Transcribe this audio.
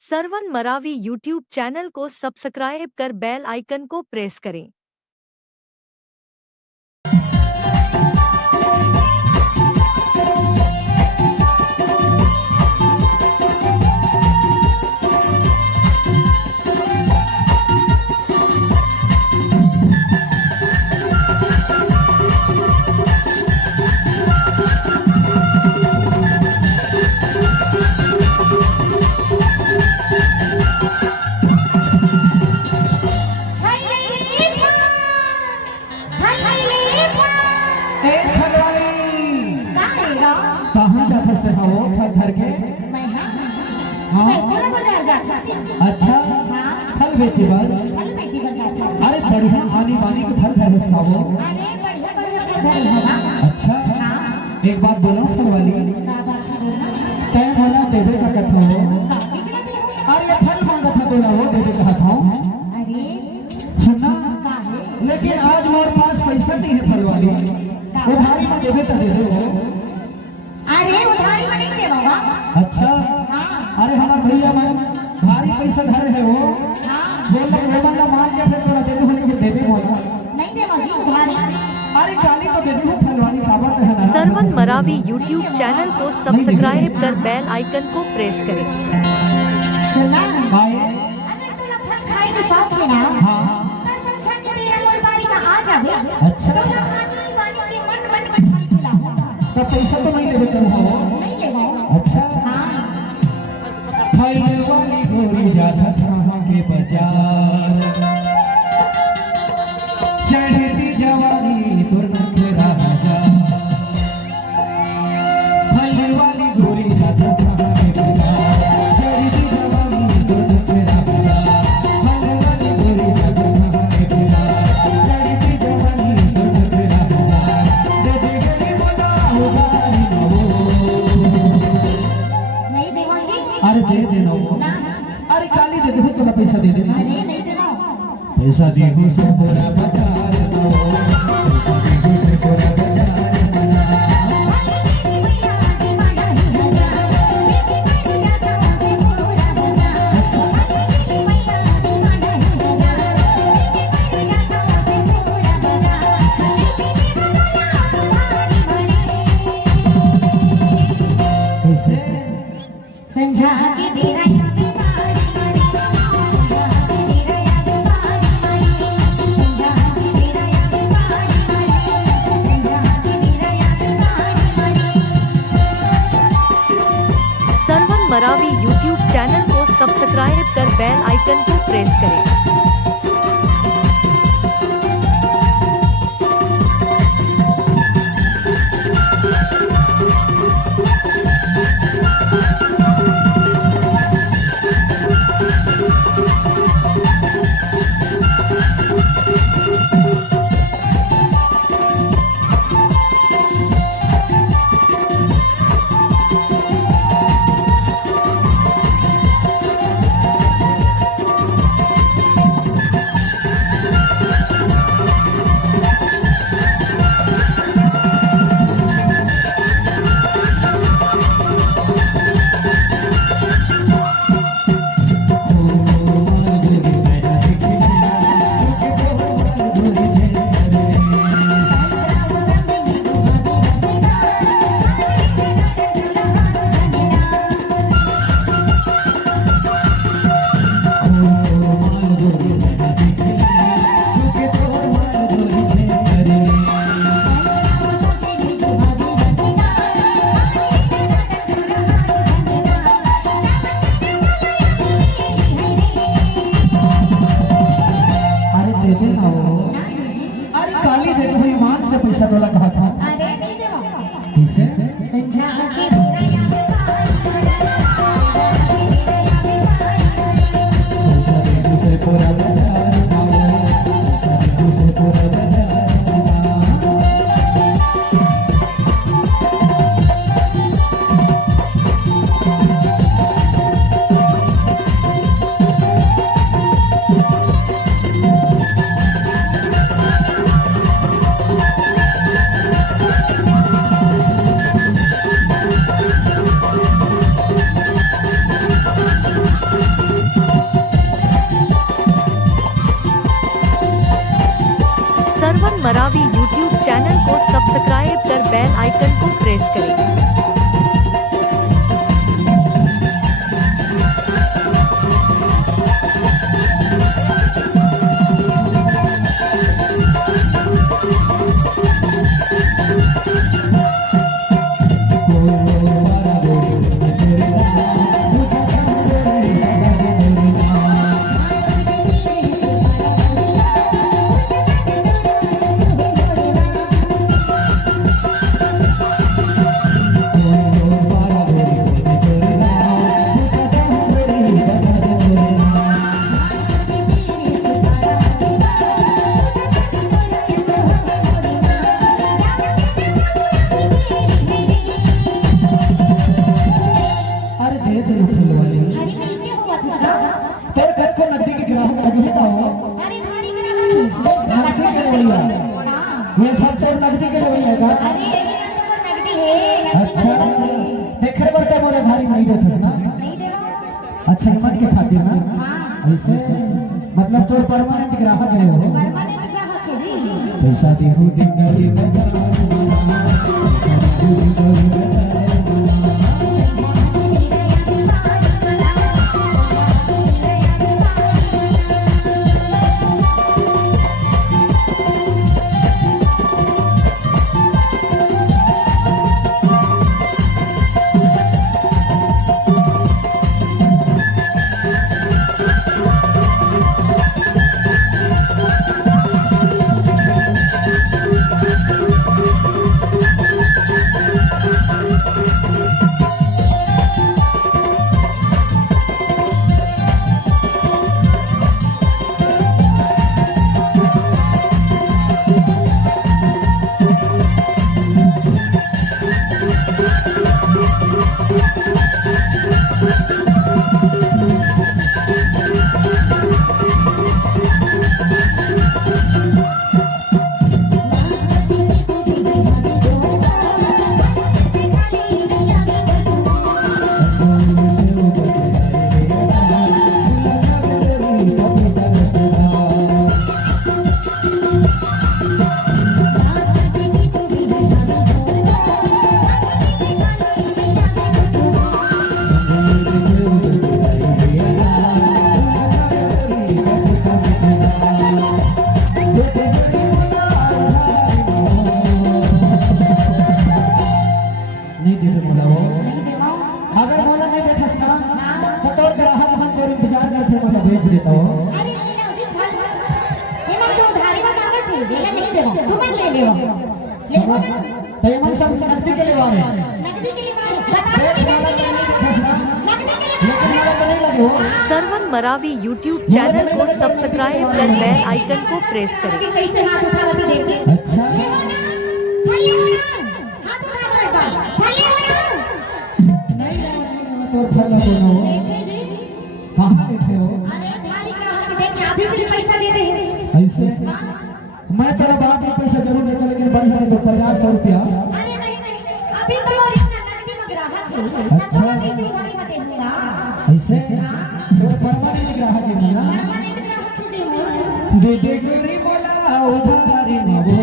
Sarwan Maravi YouTube channel को subscribe कर bell icon को प्रेस करें। कहाँ जाते हो घर के? अच्छा, फल बेची बार। अरे बढ़िया आनी बानी के फल घर से खाओ। अच्छा, एक बात बोलो फल वाली, चाहे बोला देवे का कथा हो। अरे फल मांगा था तो ना हो देवे कहा था। सुनना, लेकिन आज हमारे पास पैसा नहीं है फल वाली, उधारी में देवे तो दे दो। अरे उधारी में नहीं देगा। अच्छा, अरे हमारे भैया मन भारी पैसा धरे है वो। बोल रहे वो ना मान के फिर बोला दे दो, लेकिन दे दे बोला नहीं देगा जी उधारी। अरे काली तो दे दी हो फलवानी का बात है ना। सरवन मरावी यूट्यूब चैनल को सब्सक्राइब कर बेल आइकन को प्रेस करें। सुना, आए अगर तू लोग फल खाए के शौक है ना, हाँ तो समझा के मेरा मोलबारी में आ जावे। अच्छा। तो ना आनी बानी के मन मन में फल खिलाऊंगा। तो पैसा तो नहीं लेवे तुम हो। नहीं लेगा। अच्छा, हाँ, फल वाली गोरी जाता सहा के बाजार, चढ़ती जवानी तुर नखरा हजार। फल वाली गोरी जाता सहा के बाजार, चढ़ती जवानी तुर नखरा हजार। फल वाली गोरी जाता सहा के बाजार, चढ़ती जवानी तुर नखरा हजार। दे दे गली बोला उधारी हो। नहीं देगा जी। अरे दे देना वो। ना, अरे काली दे दे तो पैसा दे देना। अरे नहीं देगा। पैसा दी हूँ से पूरा बाजार दो, पैसा दी हूँ से पूरा बाजार कैसे? संझा के बेरा सरवन मरावी यूट्यूब चैनल को सब्सक्राइब कर बेल आइकन को प्रेस करें। मरावी यूट्यूब चैनल को सब्सक्राइब कर बेल आइकन को प्रेस करें। अरे दे दे फूल वाली अरे कैसे हुआ था? तेरे घर को नकदी के ग्राहक लगे का हो अरे भारी ग्राहक नकदी के रवैया ये सब तो नकदी के रवैया का अरे ये तो नगदी है, नगदी अच्छा देखे बरते मोरे भारी नहीं देते ना नहीं देवा। अच्छा मन के खातिर ना हाँ, ऐसे मतलब तो परमानेंट ग्राहक है वो परमानेंट ग्राहक है जी। पैसा दी हूँ दिन नहीं दे बोला वो नहीं देवा। अगर बोला नहीं देता ना तो तोर ग्राहक हम तोर इंतजार करते बोला बेच देता हो अरे ले लो जी, फल ये मैं तो उधारी में मांगत थी, लेला नहीं देवा, तुम ले ले लो ना। तो ये मन सब नकदी के लिए वाले नगदी के लिए बता दो कि नगदी के लिए नगदी के लिए लेकिन मेरा तो नहीं लगे हो सरवन मरावी यूट्यूब चैनल को सब्सक्राइब कर बेल आइकन को प्रेस करें। कि कैसे हाथ उठावती देखी। अच्छा ले लो ना, फल ले लो ना, हाथ उठा लो एक बार, फल ले लो ना। नहीं तोर फल लगे हो देखे जी, कहाँ देते हो अरे भारी ग्राहक देख चाबी से पैसा दे दे। ऐसे मैं तेरा बात में पैसा जरूर देता लेकिन बढ़िया है तो 50-100 रुपया अरे नहीं नहीं, अभी तो और इतना नगदी में ग्राहक है, अच्छा। तो कैसे उधारी में दे दूंगा। ऐसे तो परमानेंट ग्राहक है ना परमानेंट ग्राहक जी मैं। दे दे गोरी बोला उधारी न वो